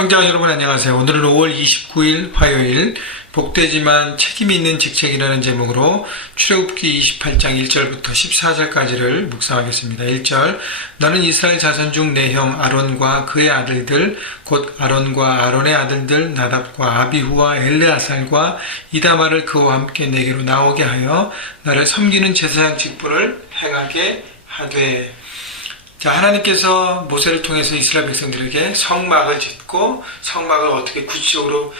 형제와 여러분 안녕하세요. 오늘은 5월 29일 화요일 복되지만 책임이 있는 직책이라는 제목으로 출애굽기 28장 1절부터 14절까지를 묵상하겠습니다. 1절 너는 이스라엘 자손 중 내 형 아론과 그의 아들들 곧 아론과 아론의 아들들 나답과 아비후와 엘르아살과 이다말을 그와 함께 내게로 나오게 하여 나를 섬기는 제사장 직분을 행하게 하되. 자, 하나님께서 모세를 통해서 이스라엘 백성들에게 성막을 짓고 성막을 어떻게 구체적으로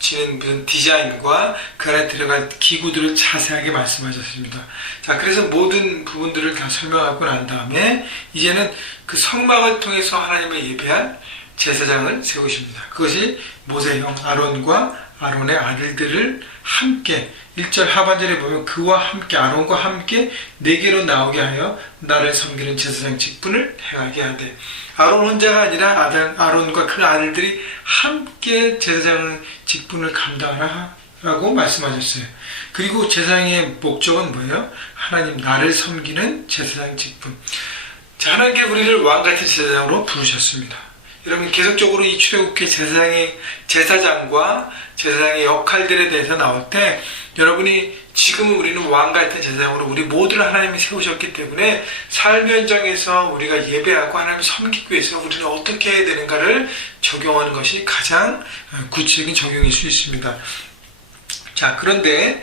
지는 무슨 디자인과 그 안에 들어갈 기구들을 자세하게 말씀하셨습니다. 자, 그래서 모든 부분들을 다 설명하고 난 다음에 이제는 그 성막을 통해서 하나님을 예배할 제사장을 세우십니다. 그것이 모세형 아론과 아론의 아들들을 함께 1절 하반절에 보면 그와 함께 아론과 함께 내게로 나오게 하여 나를 섬기는 제사장 직분을 행하게 하되. 아론 혼자가 아니라 아론과 그 아들들이 함께 제사장 직분을 감당하라 라고 말씀하셨어요. 그리고 제사장의 목적은 뭐예요? 하나님 나를 섬기는 제사장 직분. 자, 하나님께 우리를 왕같은 제사장으로 부르셨습니다. 여러분 계속적으로 이 출애굽기 제사장과 제사장의 역할들에 대해서 나올 때 여러분이 지금은 우리는 왕같은 제사장으로 우리 모두를 하나님이 세우셨기 때문에 삶의 현장에서 우리가 예배하고 하나님을 섬기기 위해서 우리는 어떻게 해야 되는가를 적용하는 것이 가장 구체적인 적용일 수 있습니다. 자, 그런데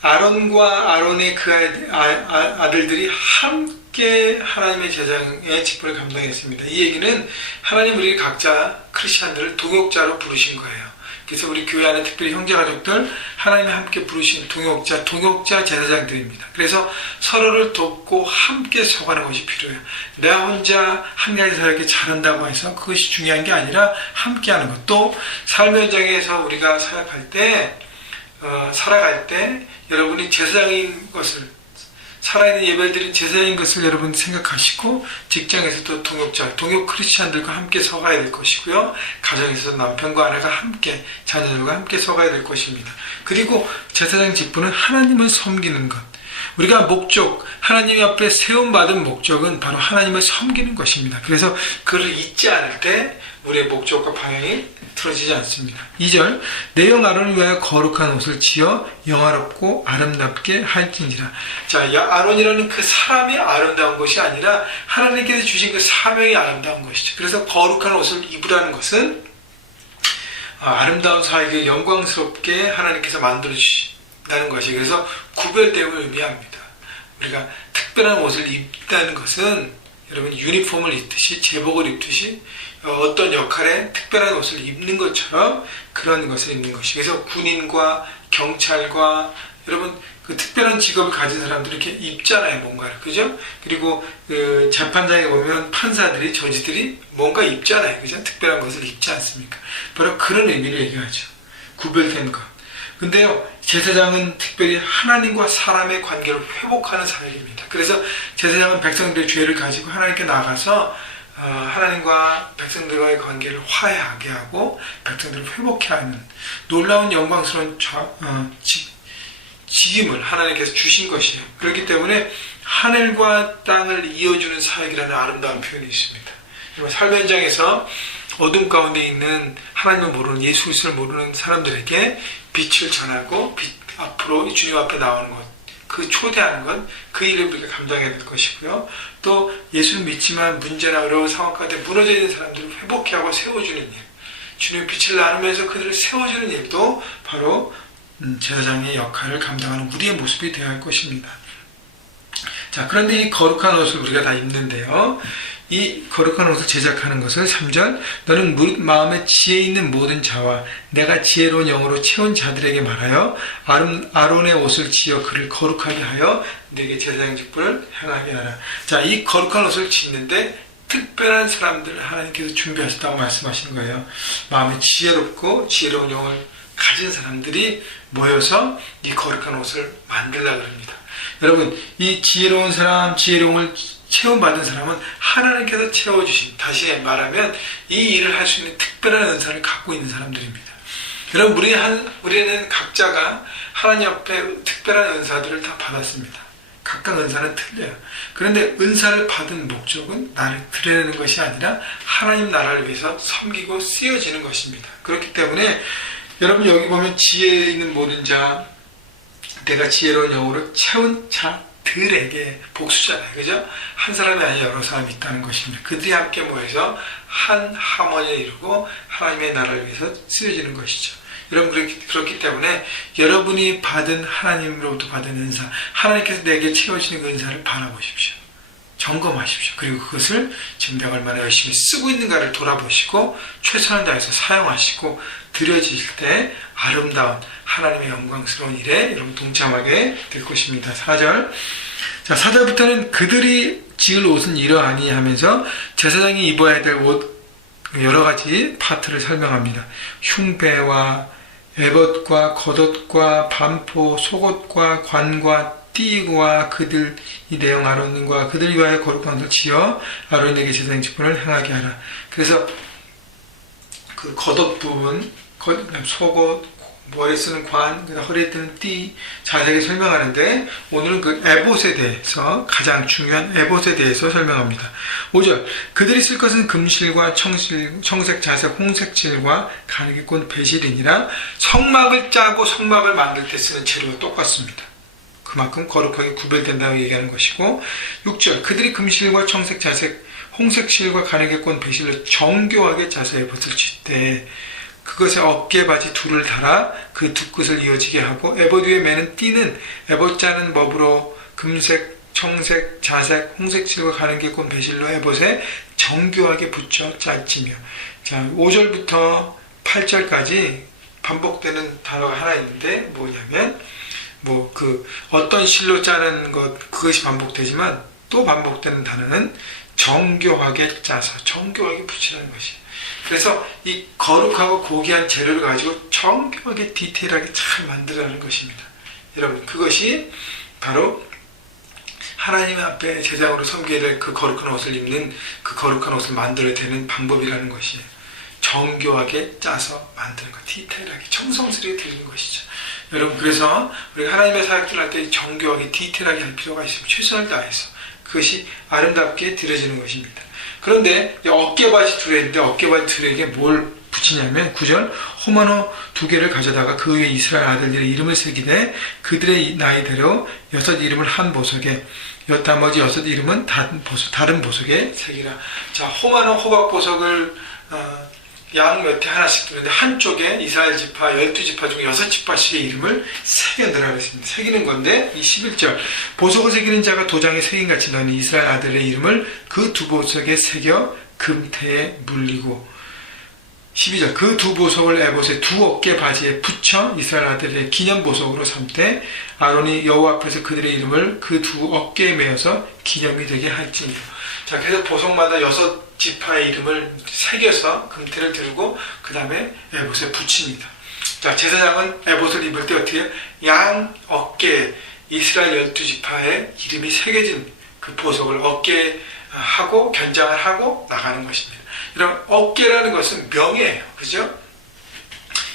아론과 아론의 그 아들들이 함께 하나님의 제사장의 직분을 감당했습니다. 이 얘기는 하나님 우리 각자 크리스찬들을 동역자로 부르신 거예요. 그래서 우리 교회 안에 특별히 형제가족들 하나님이 함께 부르신 동역자 제사장들입니다. 그래서 서로를 돕고 함께 서가는 것이 필요해요. 내가 혼자 한 가지 사역에 잘한다고 해서 그것이 중요한 게 아니라 함께하는 것. 또 삶의 현장에서 우리가 사역할 때 살아갈 때 여러분이 제사장인 것을 살아있는 예배를 드린 제사장인 것을 여러분 생각하시고 직장에서도 동역 크리스찬들과 함께 서가야 될 것이고요. 가정에서 남편과 아내가 함께 자녀들과 함께 서가야 될 것입니다. 그리고 제사장 직분은 하나님을 섬기는 것. 우리가 목적, 하나님 앞에 세움받은 목적은 바로 하나님을 섬기는 것입니다. 그래서 그를 잊지 않을 때 우리의 목적과 방향이 틀어지지 않습니다. 2절 내 형 아론을 위하여 거룩한 옷을 지어 영화롭고 아름답게 할지니라. 자, 아론이라는 그 사람이 아름다운 것이 아니라 하나님께서 주신 그 사명이 아름다운 것이죠. 그래서 거룩한 옷을 입으라는 것은 아름다운 사역에 영광스럽게 하나님께서 만들어 주신다는 것이, 그래서 구별됨을 의미합니다. 우리가 특별한 옷을 입다는 것은 여러분 유니폼을 입듯이 제복을 입듯이 어떤 역할에 특별한 옷을 입는 것처럼 그런 것을 입는 것이. 그래서 군인과 경찰과 여러분 그 특별한 직업을 가진 사람들이 이렇게 입잖아요, 뭔가를. 그죠? 그리고 그 재판장에 보면 판사들이, 저지들이 뭔가 입잖아요. 그죠? 특별한 것을 입지 않습니까? 바로 그런 의미를 얘기하죠. 구별된 것. 근데요, 제사장은 특별히 하나님과 사람의 관계를 회복하는 사역입니다. 그래서 제사장은 백성들의 죄를 가지고 하나님께 나가서 하나님과 백성들과의 관계를 화해하게 하고 백성들을 회복해 하는 놀라운 영광스러운 직임을 하나님께서 주신 것이에요. 그렇기 때문에 하늘과 땅을 이어주는 사역이라는 아름다운 표현이 있습니다. 삶의 현장에서 어둠 가운데 있는 하나님을 모르는, 예수 그리스도를 모르는 사람들에게 빛을 전하고 앞으로 주님 앞에 나오는 것, 그 초대하는 것, 그 일을 우리가 감당해야 될 것이고요. 또 예수를 믿지만 문제나 어려운 상황 가운데 무너져 있는 사람들을 회복하고 세워주는 일, 주님의 빛을 나누면서 그들을 세워주는 일도 바로 제사장의 역할을 감당하는 우리의 모습이 되어야 할 것입니다. 자, 그런데 이 거룩한 옷을 우리가 다 입는데요. 이 거룩한 옷을 제작하는 것을 3절 너는 마음에 지혜 있는 모든 자와 내가 지혜로운 영으로 채운 자들에게 말하여 아론의 옷을 지어 그를 거룩하게 하여 내게 제사장 직분을 행하게 하라. 자, 이 거룩한 옷을 짓는데 특별한 사람들을 하나님께서 준비하셨다고 말씀하신 거예요. 마음에 지혜롭고 지혜로운 영을 가진 사람들이 모여서 이 거룩한 옷을 만들려고 합니다. 여러분, 이 지혜로운 사람, 지혜로움을 체험받은 사람은 하나님께서 채워주신, 다시 말하면 이 일을 할 수 있는 특별한 은사를 갖고 있는 사람들입니다. 여러분, 우리는 각자가 하나님 앞에 특별한 은사들을 다 받았습니다. 각각 은사는 틀려요. 그런데 은사를 받은 목적은 나를 드러내는 것이 아니라 하나님 나라를 위해서 섬기고 쓰여지는 것입니다. 그렇기 때문에 여러분 여기 보면 지혜에 있는 모든 자, 내가 지혜로운 영으로 채운 자들에게 복수잖아요. 그죠? 한 사람이 아니라 여러 사람이 있다는 것입니다. 그들이 함께 모여서 한 하모니를 이루고 하나님의 나라를 위해서 쓰여지는 것이죠. 여러분 그렇기 때문에 여러분이 받은 하나님으로부터 받은 은사, 하나님께서 내게 채워지는 그 은사를 바라보십시오. 점검하십시오. 그리고 그것을 지금 내가 얼마나 열심히 쓰고 있는가를 돌아보시고 최선을 다해서 사용하시고 드려지실 때 아름다운 하나님의 영광스러운 일에 여러분 동참하게 될 것입니다. 4절. 자, 4절부터는 그들이 지을 옷은 이러하니 하면서 제사장이 입어야 될 옷 여러 가지 파트를 설명합니다. 흉배와 에봇과 겉옷과 반포, 속옷과 관과 띠와 그들이 내용 아론과 그들 위하여 거룩한 것을 지어 아론에게 제사장 직분을 행하게 하라. 그래서 그 겉옷 부분, 속옷, 머리에 쓰는 관, 허리에 뜨는 띠 자세하게 설명하는데 오늘은 그 에봇에 대해서 가장 중요한 에봇에 대해서 설명합니다. 5절 그들이 쓸 것은 금실과 청색, 자색, 홍색실과 가르기꽃, 배실이니라. 성막을 짜고 성막을 만들 때 쓰는 재료가 똑같습니다. 그만큼 거룩하게 구별된다고 얘기하는 것이고 6절 그들이 금실과 청색, 자색, 홍색실과 가르기꽃, 배실로 정교하게 짜서 에봇을 칠 때 그것에 어깨바지 둘을 달아 그 두 끝을 이어지게 하고 에봇 위에 매는 띠는 에봇 짜는 법으로 금색, 청색, 자색, 홍색실과 가는게꽃 배실로 에봇에 정교하게 붙여 짜지며. 자, 5절부터 8절까지 반복되는 단어가 하나 있는데 뭐냐면 어떤 실로 짜는 것 그것이 반복되지만 또 반복되는 단어는 정교하게 짜서 정교하게 붙이는 것이에요. 그래서 이 거룩하고 고귀한 재료를 가지고 정교하게 디테일하게 잘 만들어가는 것입니다. 여러분 그것이 바로 하나님 앞에 제사장으로 섬겨야 될 그 거룩한 옷을 입는 그 거룩한 옷을 만들어야 되는 방법이라는 것이에요. 정교하게 짜서 만드는 것, 디테일하게 정성스럽게 드리는 것이죠. 여러분 그래서 우리가 하나님의 사역을 할 때 정교하게 디테일하게 할 필요가 있으면 최선을 다해서 그것이 아름답게 드려지는 것입니다. 그런데 어깨바지 둘에 있는데 어깨바지 둘에게 뭘 붙이냐면 9절 호마노 2개를 가져다가 그 위에 이스라엘 아들들의 이름을 새기되 그들의 나이대로 6 이름을 한 보석에 나머지 6 이름은 다른 보석에 새기라. 자, 호마노 호박 보석을 양 몇 해 하나씩 두는데 한쪽에 이스라엘 지파 12지파 중에 6지파씩의 이름을 새겨넣으라 그랬습니다. 새기는 건데 이 11절 보석을 새기는 자가 도장에 새긴같이 너는 이스라엘 아들의 이름을 그 두 보석에 새겨 금태에 물리고. 12절 그 두 보석을 에봇의 두 어깨 바지에 붙여 이스라엘 아들의 기념보석으로 삼되 아론이 여호와 앞에서 그들의 이름을 그 두 어깨에 메어서 기념이 되게 할지니라. 자, 그래서 보석마다 6지파의 이름을 새겨서 금태를 들고 그 다음에 에봇에 붙입니다. 자, 제사장은 에봇을 입을 때 어떻게 해요? 양 어깨에 이스라엘 12지파의 이름이 새겨진 그 보석을 어깨에 하고 견장을 하고 나가는 것입니다. 이런 어깨라는 것은 명예예요. 그죠?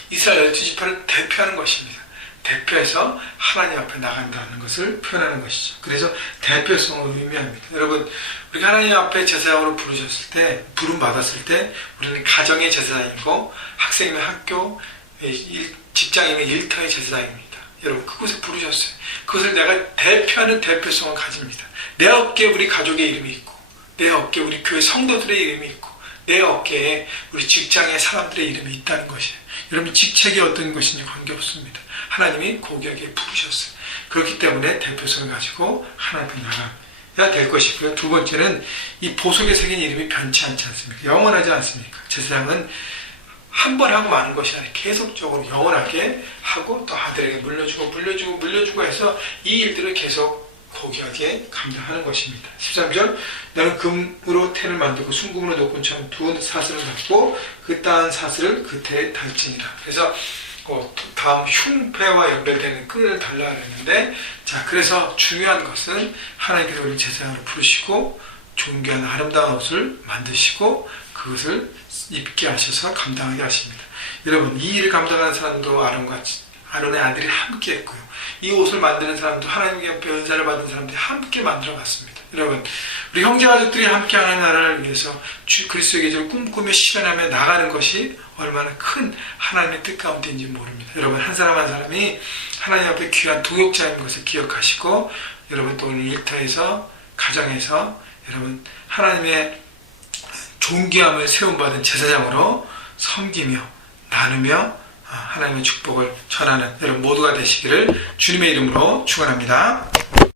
이스라엘 12지파를 대표하는 것입니다. 대표해서 하나님 앞에 나간다는 것을 표현하는 것이죠. 그래서 대표성을 의미합니다. 여러분, 우리가 하나님 앞에 제사장으로 부름 받았을 때 우리는 가정의 제사장이고 학생이면 학교, 직장이면 일터의 제사장입니다. 여러분 그곳에 부르셨어요. 그것을 내가 대표하는 대표성을 가집니다. 내 어깨에 우리 가족의 이름이 있고 내 어깨에 우리 교회 성도들의 이름이 있고 내 어깨에 우리 직장의 사람들의 이름이 있다는 것이에요. 여러분 직책이 어떤 것인지 관계없습니다. 하나님이 고귀하게 부르셨어요. 그렇기 때문에 대표성을 가지고 하나님 앞에 나가야 될 것이고요. 두 번째는 이 보석에 새긴 이름이 변치 않지 않습니까? 영원하지 않습니까? 제사장은 한 번 하고 마는 것이 아니라 계속적으로 영원하게 하고 또 아들에게 물려주고 해서 이 일들을 계속 고귀하게 감당하는 것입니다. 13절 나는 금으로 텐을 만들고 순금으로 높은 천 두 사슬을 갖고 그 따은 사슬을 그 태에 달지니라. 그래서 다음 흉패와 연결되는 끈을 달라 그랬는데, 자, 그래서 중요한 것은 하나님께서 우리 제사장으로 부르시고 존귀한 아름다운 옷을 만드시고 그것을 입게 하셔서 감당하게 하십니다. 여러분, 이 일을 감당하는 사람도 아론의 아들이 함께 했고요. 이 옷을 만드는 사람도 하나님께 옆에 은사를 받은 사람들이 함께 만들어 갔습니다. 여러분, 우리 형제가족들이 함께 하나님 나라를 위해서 그리스도의 계절을 꿈꾸며 실현하며 나가는 것이 얼마나 큰 하나님의 뜻 가운데인지 모릅니다. 여러분, 한 사람 한 사람이 하나님 앞에 귀한 동역자인 것을 기억하시고, 여러분 또 오늘 일터에서, 가정에서 여러분 하나님의 존귀함을 세움받은 제사장으로 섬기며 나누며 하나님의 축복을 전하는 여러분 모두가 되시기를 주님의 이름으로 축원합니다.